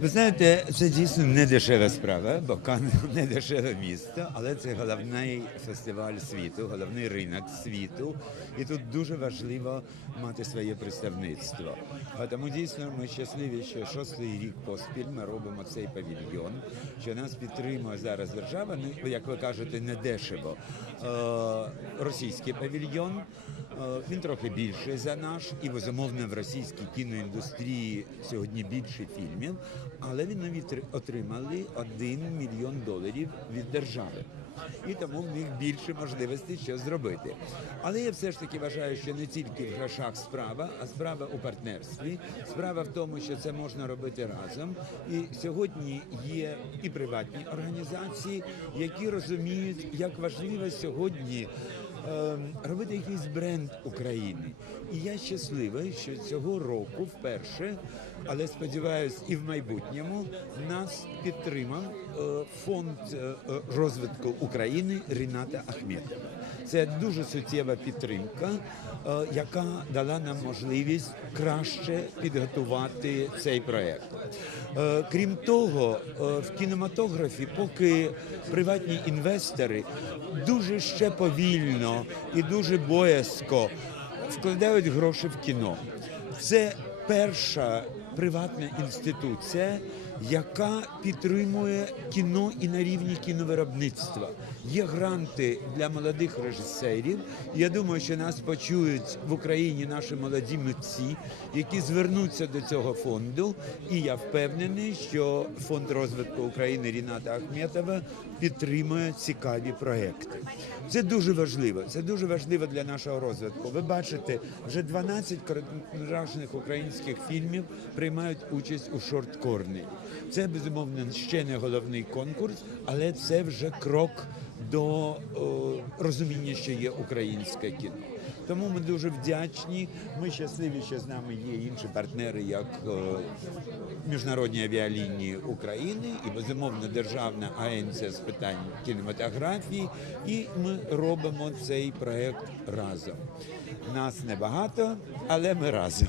Ви знаєте, це дійсно не дешева справа, бо Канн не дешеве місто, але це головний фестиваль світу, головний ринок світу. І тут дуже важливо мати своє представництво. А Тому дійсно ми щасливі, що шостий рік поспіль ми робимо цей павільйон, що нас підтримує зараз держава. Ну, як ви кажете, не дешево. Е, Російський павільйон. Е, Він трохи більший за наш, і безумовно в російській кіноіндустрії сьогодні більше фільмів, але він навіть отримали 1 мільйон доларів від держави. І тому в них більше можливостей що зробити. Але я все ж таки вважаю, що не тільки в грошах справа, а справа у партнерстві. Справа в тому, що це можна робити разом. І сьогодні є і приватні організації, які розуміють, як важливо сьогодні робити якийсь бренд України. І я щасливий, що цього року вперше, але сподіваюся, і в майбутньому нас підтримав е, фонд е, е, розвитку України Ріната Ахметова. Це дуже суттєва підтримка, е, яка дала нам можливість краще підготувати цей проект. Е, Крім того, е, в кінематографі, поки приватні інвестори дуже ще повільно і дуже боязко вкладають гроші в кіно. Це перша приватна інституція, яка підтримує кіно і на рівні кіновиробництва. Є гранти для молодих режисерів. Я думаю, що нас почують в Україні наші молоді митці, які звернуться до цього фонду. І я впевнений, що фонд розвитку України Ріната Ахметова підтримує цікаві проекти. Це дуже важливо. Це дуже важливо для нашого розвитку. Ви бачите, вже 12 короткометражних українських фільмів приймають участь у шорткорні. Це безумовно ще не головний конкурс, але це вже крок до о, розуміння, що є українське кіно. Тому ми дуже вдячні. Ми щасливі, що з нами є інші партнери, як е, міжнародні авіалінії України і безумовно державна агенція з питань кінематографії. І ми робимо цей проект разом. Нас небагато, але ми разом.